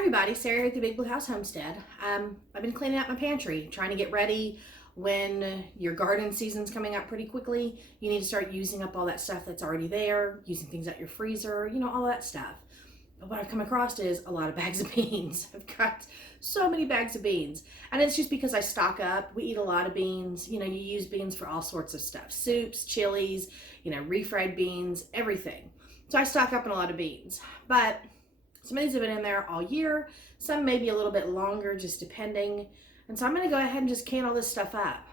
everybody, Sarah here at the Big Blue House Homestead. I've been cleaning out my pantry, trying to get ready when your garden season's coming up pretty quickly. You need to start using up all that stuff that's already there, using things out your freezer, all that stuff. But what I've come across is a lot of bags of beans. I've got so many bags of beans. And it's just because I stock up. We eat a lot of beans. You use beans for all sorts of stuff. Soups, chilies, refried beans, everything. So I stock up on a lot of beans. But some of these have been in there all year. Some maybe a little bit longer, just depending. And so I'm going to go ahead and just can all this stuff up.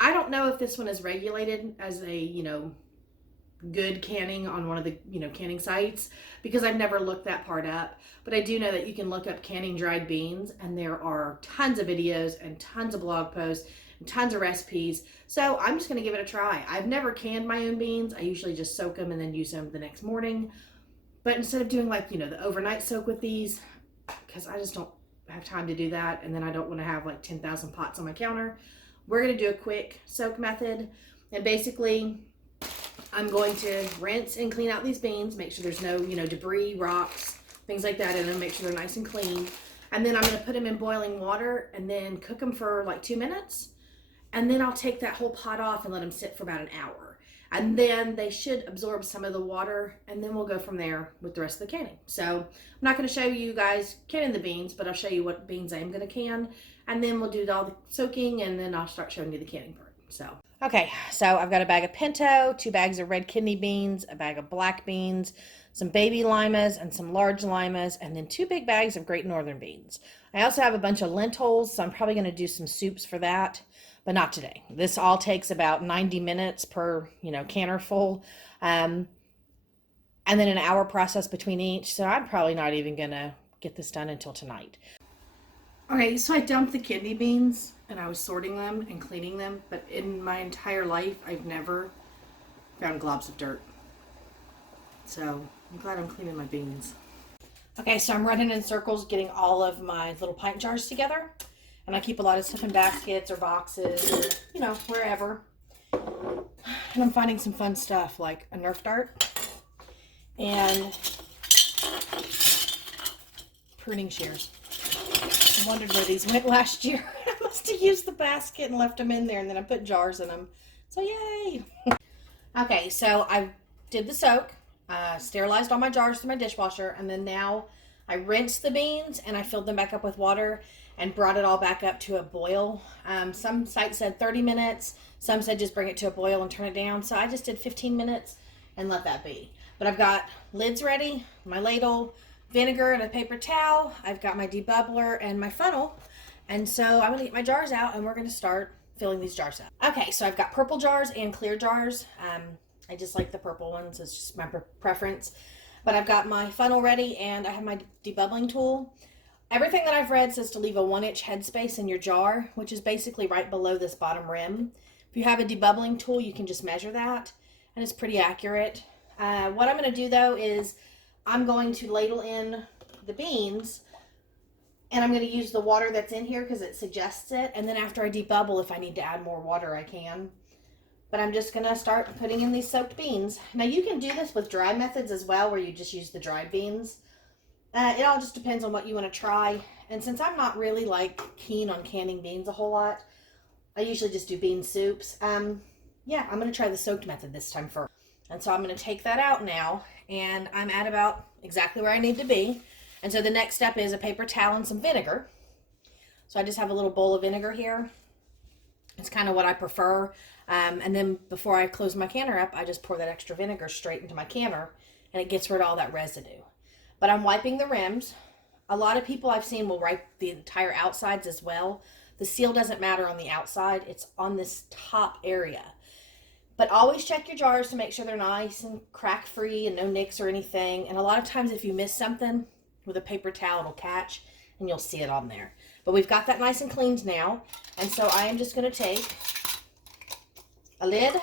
I don't know if this one is regulated as a, good canning on one of the, canning sites, because I've never looked that part up. But I do know that you can look up canning dried beans, and there are tons of videos and tons of blog posts and tons of recipes. So I'm just going to give it a try. I've never canned my own beans. I usually just soak them and then use them the next morning. But instead of doing the overnight soak with these, because I just don't have time to do that, and then I don't want to have 10,000 pots on my counter, we're going to do a quick soak method. And basically, I'm going to rinse and clean out these beans, make sure there's no, debris, rocks, things like that in them, make sure they're nice and clean. And then I'm going to put them in boiling water and then cook them for 2 minutes. And then I'll take that whole pot off and let them sit for about an hour. And then they should absorb some of the water, and then we'll go from there with the rest of the canning. So I'm not going to show you guys canning the beans, but I'll show you what beans I am going to can, and then we'll do all the soaking, and then I'll start showing you the canning part. Okay, so I've got a bag of pinto, 2 bags of red kidney beans, a bag of black beans, some baby limas and some large limas, and then 2 big bags of great northern beans. I also have a bunch of lentils, so I'm probably going to do some soups for that. But not today. This all takes about 90 minutes per, canner full. And then an hour process between each. So I'm probably not even going to get this done until tonight. Okay, so I dumped the kidney beans and I was sorting them and cleaning them. But in my entire life, I've never found globs of dirt. So I'm glad I'm cleaning my beans. Okay, so I'm running in circles getting all of my little pint jars together. And I keep a lot of stuff in baskets or boxes or, wherever. And I'm finding some fun stuff like a Nerf dart and pruning shears. I wondered where these went last year. I must have used the basket and left them in there, and then I put jars in them. So yay! Okay, so I did the soak, sterilized all my jars through my dishwasher, and then now I rinsed the beans and I filled them back up with water and brought it all back up to a boil. Some sites said 30 minutes. Some said just bring it to a boil and turn it down. So I just did 15 minutes and let that be. But I've got lids ready, my ladle, vinegar and a paper towel. I've got my debubbler and my funnel. And so I'm gonna get my jars out and we're gonna start filling these jars up. Okay, so I've got purple jars and clear jars. I just like the purple ones. It's just my preference. But I've got my funnel ready and I have my debubbling tool. Everything that I've read says to leave a 1-inch headspace in your jar, which is basically right below this bottom rim. If you have a debubbling tool, you can just measure that, and it's pretty accurate. What I'm going to do, though, is I'm going to ladle in the beans, and I'm going to use the water that's in here because it suggests it, and then after I debubble, if I need to add more water, I can. But I'm just going to start putting in these soaked beans. Now, you can do this with dry methods as well, where you just use the dried beans. It all just depends on what you want to try. And since I'm not really keen on canning beans a whole lot, I usually just do bean soups. I'm going to try the soaked method this time first. And so I'm going to take that out now, and I'm at about exactly where I need to be. And so the next step is a paper towel and some vinegar. So I just have a little bowl of vinegar here. It's kind of what I prefer. And then before I close my canner up, I just pour that extra vinegar straight into my canner, and it gets rid of all that residue. But I'm wiping the rims. A lot of people I've seen will wipe the entire outsides as well. The seal doesn't matter on the outside. It's on this top area. But always check your jars to make sure they're nice and crack-free and no nicks or anything. And a lot of times if you miss something with a paper towel, it'll catch and you'll see it on there. But we've got that nice and cleaned now. And so I am just going to take a lid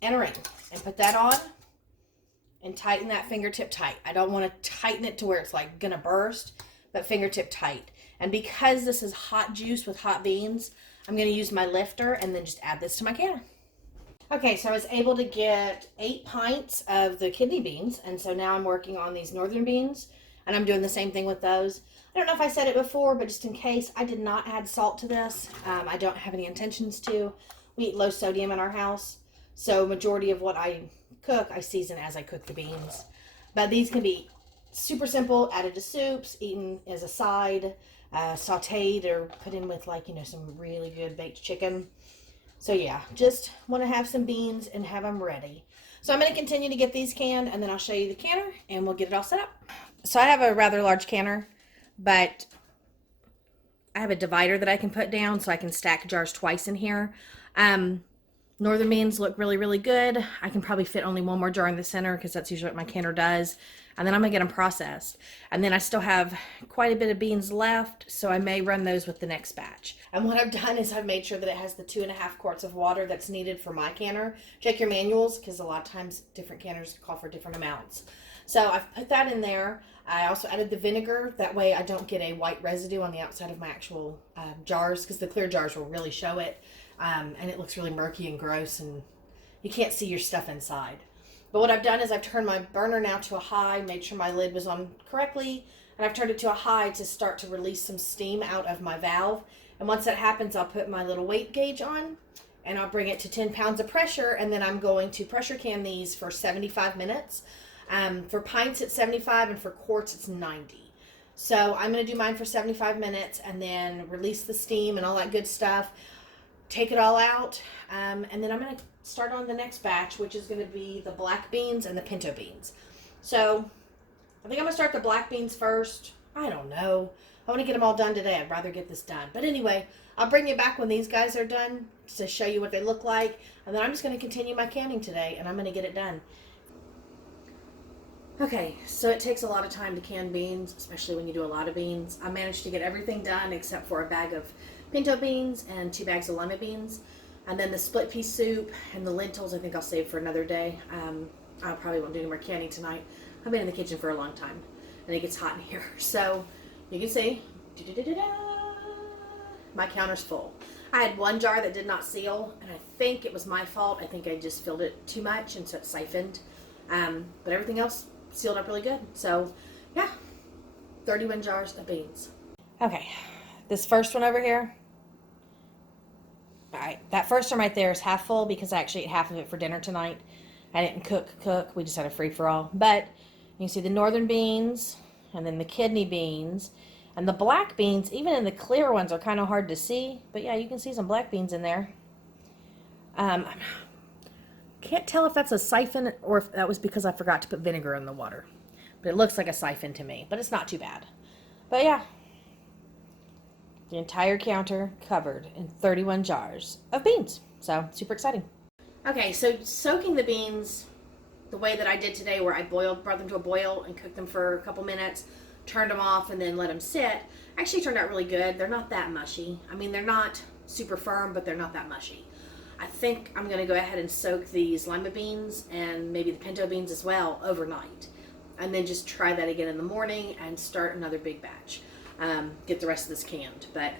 and a ring and put that on. And tighten that fingertip tight. I don't want to tighten it to where it's gonna burst, but fingertip tight. And because this is hot juice with hot beans, I'm gonna use my lifter and then just add this to my canner. Okay, so I was able to get 8 pints of the kidney beans, and so now I'm working on these northern beans. And I'm doing the same thing with those. I don't know if I said it before, but just in case, I did not add salt to this. I don't have any intentions to. We eat low sodium in our house. So majority of what I cook, I season as I cook the beans. But these can be super simple, added to soups, eaten as a side, sauteed or put in with like, some really good baked chicken. So yeah, just want to have some beans and have them ready. So I'm going to continue to get these canned, and then I'll show you the canner and we'll get it all set up. So I have a rather large canner, but I have a divider that I can put down so I can stack jars twice in here. Northern beans look really, really good. I can probably fit only one more jar in the center because that's usually what my canner does. And then I'm going to get them processed. And then I still have quite a bit of beans left, so I may run those with the next batch. And what I've done is I've made sure that it has the 2.5 quarts of water that's needed for my canner. Check your manuals because a lot of times different canners call for different amounts. So I've put that in there. I also added the vinegar. That way I don't get a white residue on the outside of my actual jars, because the clear jars will really show it. And it looks really murky and gross, and you can't see your stuff inside. But what I've done is I've turned my burner now to a high, made sure my lid was on correctly, and I've turned it to a high to start to release some steam out of my valve. And once that happens, I'll put my little weight gauge on, and I'll bring it to 10 pounds of pressure, and then I'm going to pressure can these for 75 minutes. For pints it's 75, and for quarts it's 90. So I'm going to do mine for 75 minutes and then release the steam and all that good stuff. Take it all out, and then I'm going to start on the next batch, which is going to be the black beans and the pinto beans. So I think I'm going to start the black beans first. I don't know. I want to get them all done today. I'd rather get this done. But anyway, I'll bring you back when these guys are done to show you what they look like. And then I'm just going to continue my canning today, and I'm going to get it done. Okay, so it takes a lot of time to can beans, especially when you do a lot of beans. I managed to get everything done except for a bag of pinto beans and 2 bags of lima beans. And then the split pea soup and the lentils I think I'll save for another day. I probably won't do any more canning tonight. I've been in the kitchen for a long time and it gets hot in here. So you can see, my counter's full. I had one jar that did not seal, and I think it was my fault. I think I just filled it too much and so it siphoned. But everything else sealed up really good. So yeah, 31 jars of beans. Okay, this first one over here. All right, that first one right there is half full because I actually ate half of it for dinner tonight. I didn't cook. We just had a free-for-all. But you can see the northern beans and then the kidney beans. And the black beans, even in the clear ones, are kind of hard to see. But yeah, you can see some black beans in there. Can't tell if that's a siphon or if that was because I forgot to put vinegar in the water. But it looks like a siphon to me. But it's not too bad. But yeah. The entire counter covered in 31 jars of beans. So, super exciting. Okay, so soaking the beans the way that I did today, where I brought them to a boil and cooked them for a couple minutes, turned them off, and then let them sit, actually turned out really good. They're not that mushy. I mean, they're not super firm, but they're not that mushy. I think I'm going to go ahead and soak these lima beans and maybe the pinto beans as well overnight. And then just try that again in the morning and start another big batch. Get the rest of this canned. But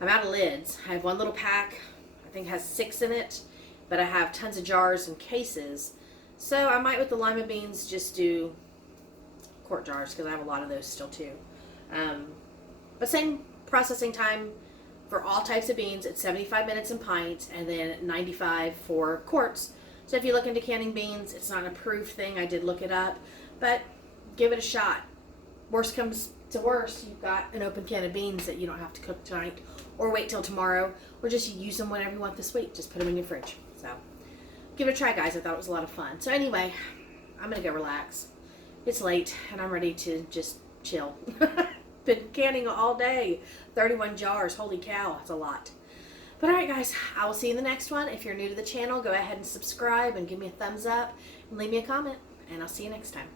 I'm out of lids. I have one little pack, I think has 6 in it, but I have tons of jars and cases. So I might with the lima beans just do quart jars because I have a lot of those still too. But same processing time for all types of beans. It's 75 minutes in pints and then 95 for quarts. So if you look into canning beans, it's not an approved thing. I did look it up, but give it a shot. Worst comes to worst, you've got an open can of beans that you don't have to cook tonight or wait till tomorrow, or just use them whenever you want this week. Just put them in your fridge. So give it a try, guys. I thought it was a lot of fun. So anyway, I'm gonna go relax. It's late and I'm ready to just chill. Been canning all day. 31 jars. Holy cow, that's a lot. But alright guys, I will see you in the next one. If you're new to the channel, go ahead and subscribe and give me a thumbs up and leave me a comment, and I'll see you next time.